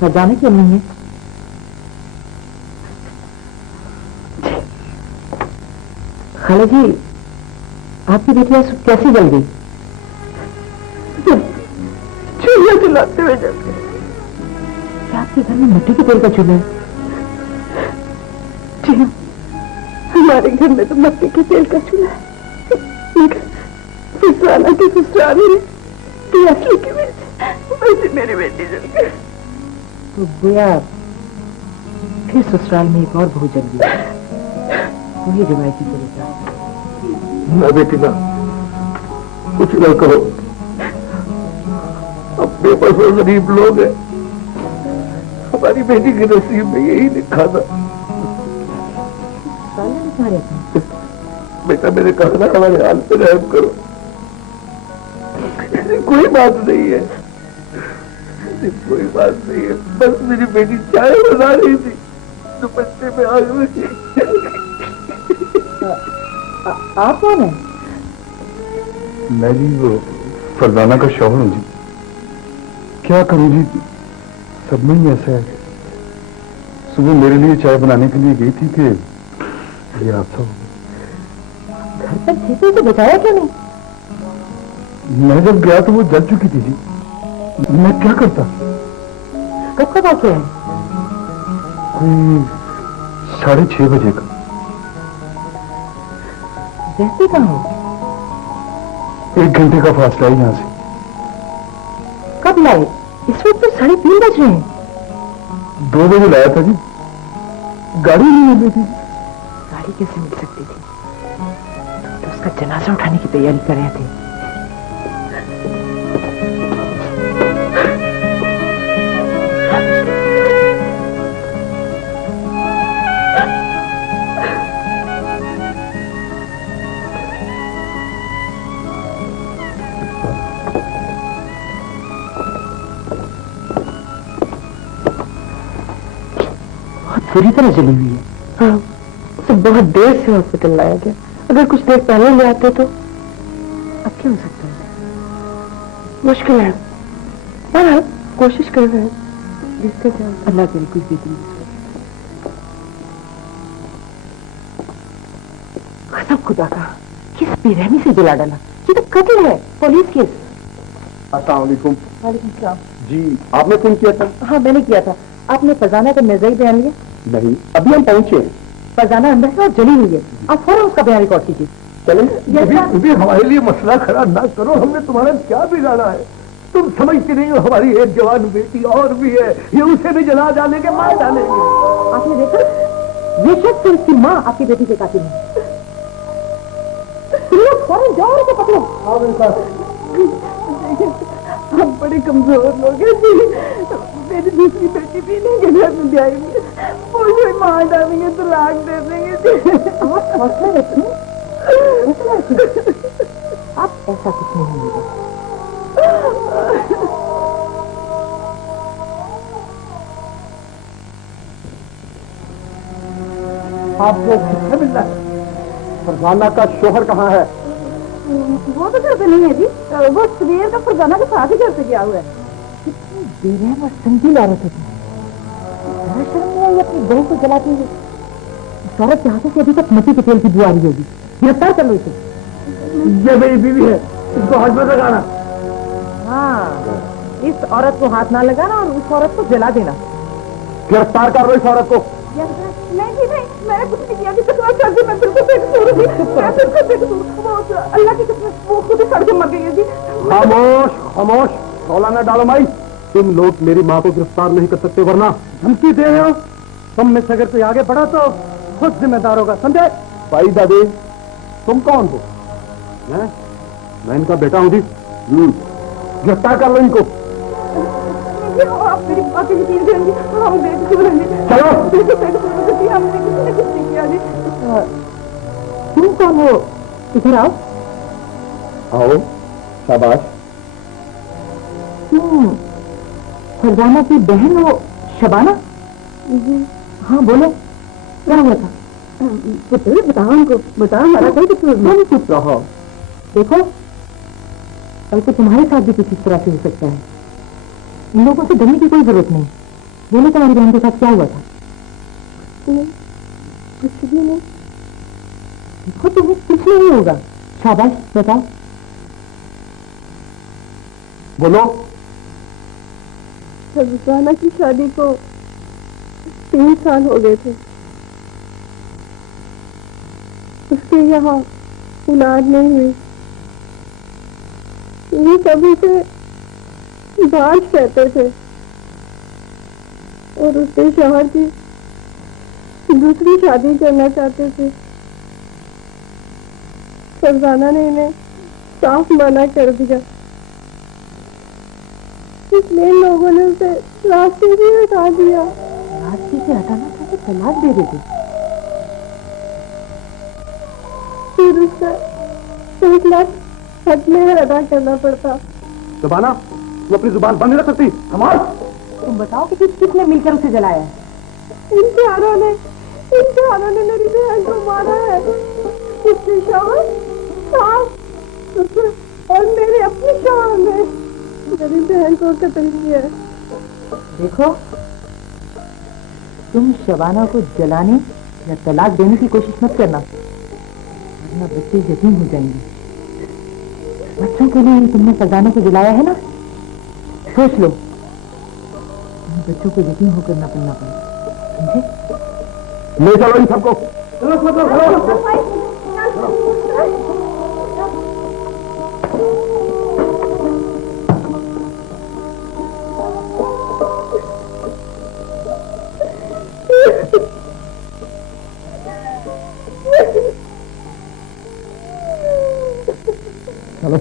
फरजाना क्यों नहीं है? खाला जी, आपकी बेटी आज कैसे जल गई? चूल्हा जलाते हुए जल गई। क्या आपके घर में मिट्टी के तेल का चूल्हा है? जी हाँ, हमारे घर में तो मिट्टी के तेल का चूल्हा है, लेकिन फरजाना के ससुराल में असली की वैसे मेरी बेटी जल गई। तो गोया फिर ससुराल में एक और बहू जल गई, वही रिवायती तरीका। ना बेटी ना, कुछ न कहो, अपने पास गरीब लोग हैं, हमारी बेटी के नसीब में यही लिखा था। बेटा मेरे कहा ना, हमारे हाल पे रहम करो, कोई बात नहीं है, कोई बात नहीं है, बस मेरी बेटी चाय बना रही थी, दुपट्टे में आग लगी। आप कौन है? मैं जी वो फरजाना का शौहर हूँ जी। क्या करूँ जी, सब में ही ऐसा है। सुबह मेरे लिए चाय बनाने के लिए गई थी कि ये हादसा हो गया। घर पर छींटे से बचाया क्यों नहीं? मैं जब गया तो वो जल चुकी थी जी, मैं क्या करता। कब का वाक़या है? कोई 6:30 बजे का। वैसे कहाँ हो? 1 घंटे का फासला है यहाँ से। कब लाए? इस वक्त तो 3:30 बज रहे हैं। 2 बजे लाया था जी, गाड़ी नहीं मिल रही थी। गाड़ी कैसे मिल सकती थी? तो उसका जनाजा उठाने की तैयारी कर रहे थे। पूरी तरह जली हुई है। हाँ, उसे बहुत देर से हॉस्पिटल लाया गया, अगर कुछ देर पहले ले आते तो। अब क्या हो सकता है? मुश्किल है, बहरहाल कोशिश कर रहे हैं, देखते क्या। अल्लाह करे कुछ बेहतरीन। कसम खुदा का, किस बेरहमी से जला डाला। ये तो कत्ल है, पुलिस केस। अस्सलाम वालेकुम। वालेकुम सलाम। जी आपने फोन किया था? हाँ मैंने किया था। आपने फरजाना का नजरी बयान लिया? नहीं, अभी हम पहुंचे हैं। फरजाना अंदर है और जली हुई है, आप फौरन उसका बयान रिकॉर्ड कीजिए। चलें? हमारे लिए मसला खड़ा ना करो, हमने तुम्हारा क्या बिगाड़ा है? तुम समझती नहीं हो, हमारी एक जवान बेटी और भी है, ये उसे भी जला डालेंगे, मार डालेंगे। आपने देखा, ये शख्स और इसकी माँ आपकी बेटी के कातिल है। तुम लोग फौरन जाओ और उसे पकड़ो। हम बड़े कमजोर लोग हैं जी, मेरी दूसरी बेटी भी नहीं के घर में जाएंगे, वो कोई मार डालेंगे तो लाख दे देंगे जी। आप हौसला रखिए, आप ऐसा कुछ नहीं होगा। आपको किससे मिलना है? फरजाना का शोहर कहाँ है? वो तो घर पे नहीं है जी, वो सुबह का फरजाना के साथ ही घर पे गया हुआ है। कितनी बेरहम और संगीन औरत होती है, शर्म नहीं आई अपनी बहू को जलाती हुई। इस औरत के हाथों से अभी तक मिट्टी के तेल की बुआ आ रही होगी। गिरफ्तार कर लो इसे। ये मेरी बीवी है, इसको हाथ में लगाना। हाँ, इस औरत को हाथ ना लगाना और उस औरत को जला देना। गिरफ्तार कर लो इस औरत को। नहीं जी नहीं, मैंने कुछ नहीं किया, मैं बिल्कुल बेकसूर हूँ, मैं बिल्कुल बेकसूर हूँ। अल्लाह की कसम, वो खुद ही सड़ के मर गई है जी। खामोश खामोश, रौला न डालो माई। तुम लोग मेरी माँ को गिरफ्तार नहीं कर सकते, वरना धमकी दे रहे हो। तुम में से अगर कोई आगे बढ़ा तो खुद जिम्मेदार होगा, समझे? भाई दादी, तुम कौन हो? मैं इनका बेटा हूँ जी। गिरफ्तार कर लो इनको। आप मेरी बात की यकीन करेंगे, हम बेकसूर हैं जी। चलो। हमने किसी ने कुछ नहीं किया जी। तुम कौन हो? इधर आओ। आओ, शाबाश। तुम फरजाना की बहन हो शबाना? हाँ बोलो, क्या हुआ था? बताओ हमको, बताओ, हमारा कोई कसूर नहीं। चुप रहो। देखो, कल को तुम्हारे साथ भी कुछ इस तरह से हो सकता है। इन लोगों से डरने की कोई जरूरत नहीं। बोलो तुम्हारी बहन के साथ क्या हुआ था? नहीं, कुछ भी नहीं। देखो तुम्हें कुछ नहीं होगा। शाबाश, बताओ। बोलो। रुस्वाना की शादी को 3 साल हो गए थे। उसके यहाँ औलाद नहीं हुई। ये कभी से बांट रहते थे और उसके शौहर की दूसरी शादी करना चाहते थे। फरजाना ने इन्हें साफ मना कर दिया, इसलिए लोगों ने उसे रास्ते से हटा दिया। रास्ते से हटाना था तो तलाक दे देते। फिर उसका 1 लाख हद में अदा करना पड़ता। शबाना, तुम अपनी जुबान बंद नहीं रख सकती। कमाल। तुम बताओ कि किसने मिलकर उसे जलाया है? इम्तिहानों ने मेरी बहन को मारा है। उसके शौहर, सास और मेरे अपने शौहर ने मेरी बहन को कत्ल किया है। देखो, तुम शबाना को जलाने या तलाक देने की कोशिश मत करना, वरना बच्चे यतीम हो जाएंगे। बच्चों के लिए तुमने फरजाना को जलाया है ना? सोच लो, बच्चों को यतीम होकर ना पलना पड़े, समझे? ले चलो इन सबको। चलो चलो चलो। चलो।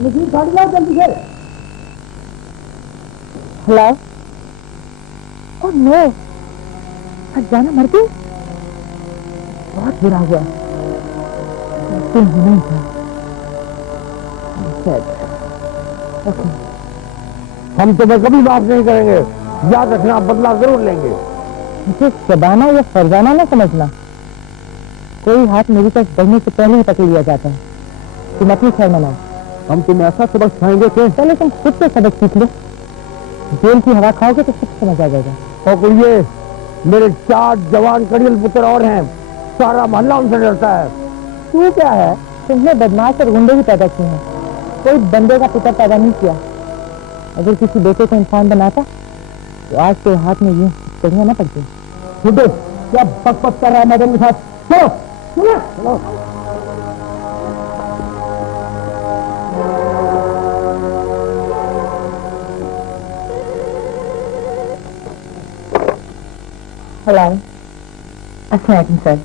लेकिन गाड़ी लाओ जल्दी से। हेलो। ओह नो, फरजाना मर गई। बहुत बुरा हुआ। ऐसे होना ही था। ओके, हम तुम्हें कभी माफ नहीं करेंगे, याद रखना, बदला जरूर लेंगे। मुझे शबाना या फरजाना ना समझना। कोई हाथ मेरी तरफ बढ़ने से पहले ही पकड़ लिया जाता है। तुम अपनी खैर मनाओ। हम तुम्हें ऐसा सबक सिखाएंगे कि पहले तुम खुद से सबक सीख लो। जेल की हवा खाओगे तो सब समझ आ जाएगा। और ये मेरे 4 जवान कड़ियल पुत्र और हैं, सारा मोहल्ला उनसे डरता है। ये क्या है? तुमने बदमाश और गुंडे ही पैदा किए हैं, कोई बंदे का पुत्र पैदा नहीं किया। अगर किसी बेटे को इंसान बनाता तो आज के हाथ में यूं कड़ियां ना पड़ती। सुनो, क्या बकबक कर रहा है मैडम के साथ? चलो चलो चलो। हेलो, अस्सलाम सर।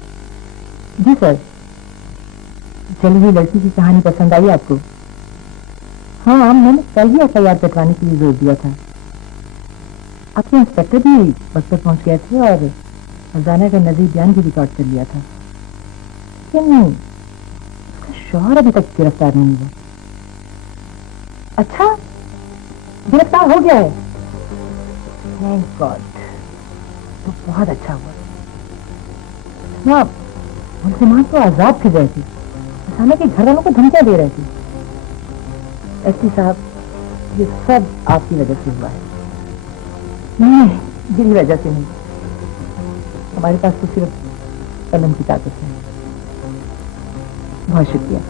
जी सर, चली हुई लड़की की कहानी पसंद आई आपको? हाँ, मैंने कल ही FIR कटवाने के लिए जोर दिया था। आपके इंस्पेक्टर भी वक्त पर पहुंच गए थे और फरजाना का नज़ीर बयान भी रिकॉर्ड कर लिया था, लेकिन उसका शौहर अभी तक गिरफ्तार नहीं हुआ। अच्छा, गिरफ्तार हो गया है? थैंक गॉड, तो बहुत अच्छा हुआ। ना, मुल्ज़िमान तो आजाद फिर रहे थे, फरजाना के घर वालों को धमकियां दे रहे थे। एसपी साहब, ये सब आपकी वजह से हुआ है। नहीं, मेरी वजह से नहीं। हमारे पास तो सिर्फ कलम की ताकत है। बहुत शुक्रिया।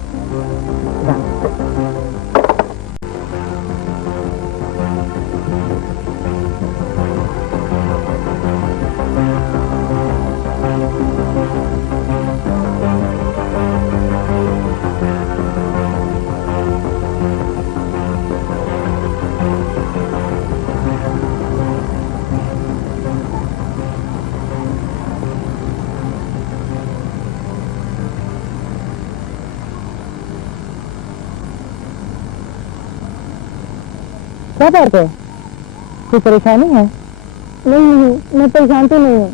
क्या बात है? कोई परेशानी है? नहीं, मैं परेशान तो नहीं हूँ।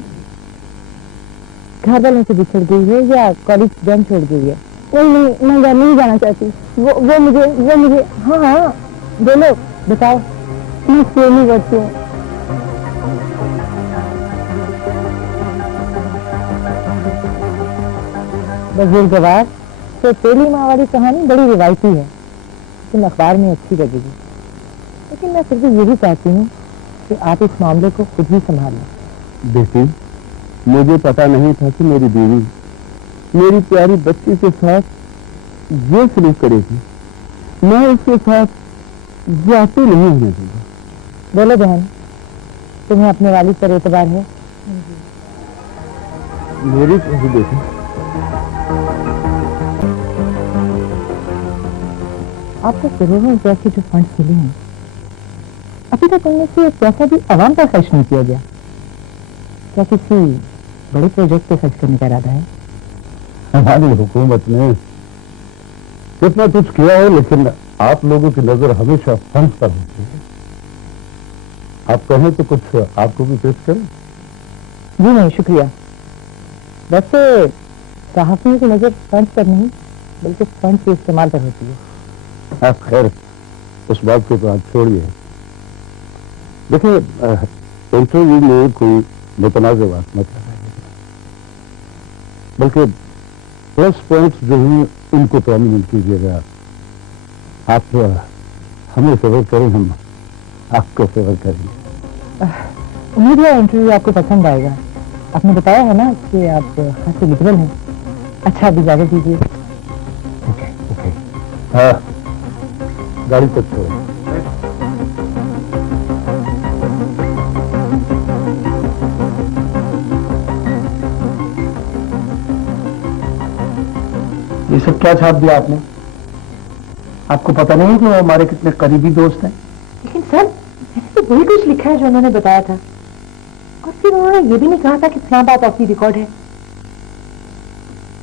घर वालों से बिछड़ गई है या कॉलेज जॉइन छोड़ गई है? नहीं, मैं घर नहीं जाना चाहती। वो मुझे हाँ, बोलो, बताओ। मैं स्कूल नहीं पढ़ती हूँ। बुजुर्गवार तो तेली माँ वाली कहानी बड़ी रिवायती है। तुम अखबार में अच्छी लगेगी, लेकिन मैं फिर भी यही चाहती हूँ कि आप इस मामले को खुद ही संभाल लें। बेटी, मुझे पता नहीं था कि मेरी बीवी मेरी प्यारी बच्ची के साथ ये सलूक करेगी। मैं उसके साथ जाते नहीं होने दूंगा। बोलो बहन, तुम्हें अपने वालिद पर एतबार है? मेरी कही बेटी, आपको करोड़ों रुपए के जो फंड मिले हैं, अभी तक उनमें से एक पैसा भी आवाम पर खर्च नहीं किया गया। क्या किसी बड़े प्रोजेक्ट पे खर्च करने का इरादा है? हमारी हुकूमत ने कितना कुछ किया है, लेकिन आप लोगों की नजर हमेशा फंड पर होती है। आप कहें तो कुछ आपको भी पेश करें? जी नहीं, शुक्रिया। वैसे सहाफियों की नजर फंड पर नहीं, बल्कि फंड के इस्तेमाल पर होती है। आप खैर उस बात के बाद छोड़िए। देखिए, इंटरव्यू में कोई मुतनाज़ बात मत लगाइए, बल्कि प्लस पॉइंट्स जो हैं उनको प्रोमिनेंट कीजिएगा। आप हमें फेवर करें, हम आपको फेवर करेंगे। उम्मीद है इंटरव्यू आपको पसंद आएगा। आपने बताया है ना कि आप खासे लिबरल हैं। अच्छा, अभी इजाजत दीजिए। ओके ओके, हाँ, गाड़ी तक छोड़ो। ये सब क्या छाप दिया आपने? आपको पता नहीं कि वो हमारे कितने करीबी दोस्त हैं? लेकिन सर, मैंने तो वही कुछ लिखा है जो उन्होंने बताया था, और फिर उन्होंने ये भी नहीं कहा था कि इस्लाम बात ऑफ द रिकॉर्ड है।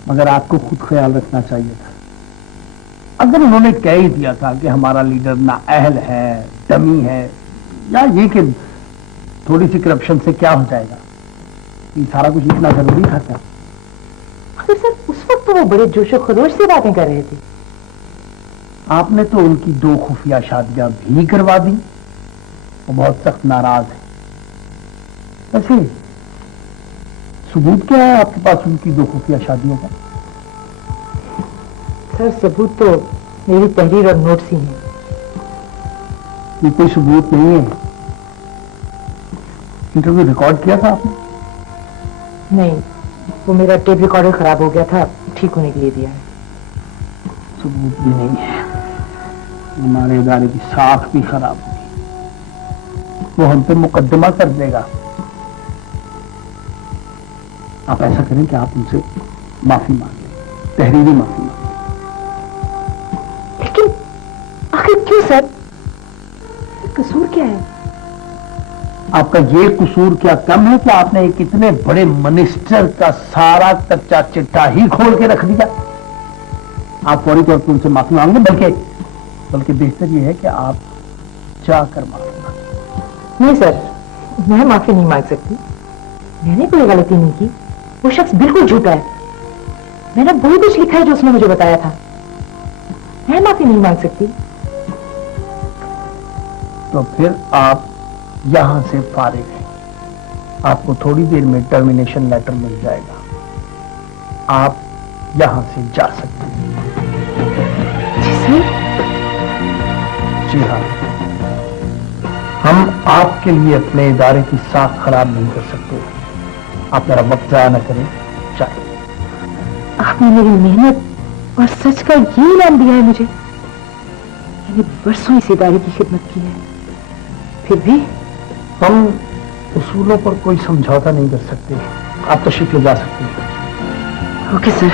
मगर आपको खुद ख्याल रखना चाहिए था। अगर उन्होंने कह ही दिया था कि हमारा लीडर ना अहल है, डमी है, या ये कि थोड़ी सी करप्शन से क्या हो जाएगा, ये सारा कुछ इतना जरूरी था क्या? मगर सर, उस वक्त तो वो बड़े जोशो खरोश से बातें कर रहे थे। आपने तो उनकी 2 खुफिया शादियां भी करवा दी। वो बहुत सख्त नाराज है। वैसे सबूत क्या है आपके पास उनकी 2 खुफिया शादियों का? सर, सबूत तो मेरी तहरीर और नोट्स ही हैं। ये कोई सबूत नहीं है। इंटरव्यू रिकॉर्ड किया था आपने? नहीं, वो मेरा टेप रिकॉर्डर खराब हो गया था, ठीक होने के लिए दिया है। सबूत भी नहीं है। हमारे इदारे की साख भी खराब होगी, वो हम पे मुकदमा कर देगा। आप ऐसा करें कि आप उनसे माफी मांग लें, तहरीरी माफी मांग लें। लेकिन आखिर क्यों सर? कसूर क्या है? आपका ये कसूर क्या कम है कि आपने एक इतने बड़े मिनिस्टर का सारा कच्चा चिट्ठा ही खोल के रख दिया। आप फौरी तौर पर उनसे माफी मांगे, बल्कि बेहतर यह है कि आप जाकर माफी मांगे। नहीं सर, मैं माफी नहीं मांग सकती। मैंने कोई गलती नहीं की। वो शख्स बिल्कुल झूठा है। मैंने वही कुछ लिखा है जो उसने मुझे बताया था। मैं माफी नहीं मांग सकती। तो फिर आप यहां से फारिग हैं। आपको थोड़ी देर में टर्मिनेशन लेटर मिल जाएगा। आप यहां से जा सकते हैं। जी हाँ, हम आपके लिए अपने इदारे की साख खराब नहीं कर सकते। आप मेरा वक्त जाया न करें, चाहिए। आपने मेरी मेहनत और सच का ये इनाम दिया है मुझे। मैंने बरसों इस इदारे की खिदमत की है, फिर भी हम उसूलों पर कोई समझौता नहीं कर सकते। आप तशरीफ ले जा सकते हैं। Okay sir.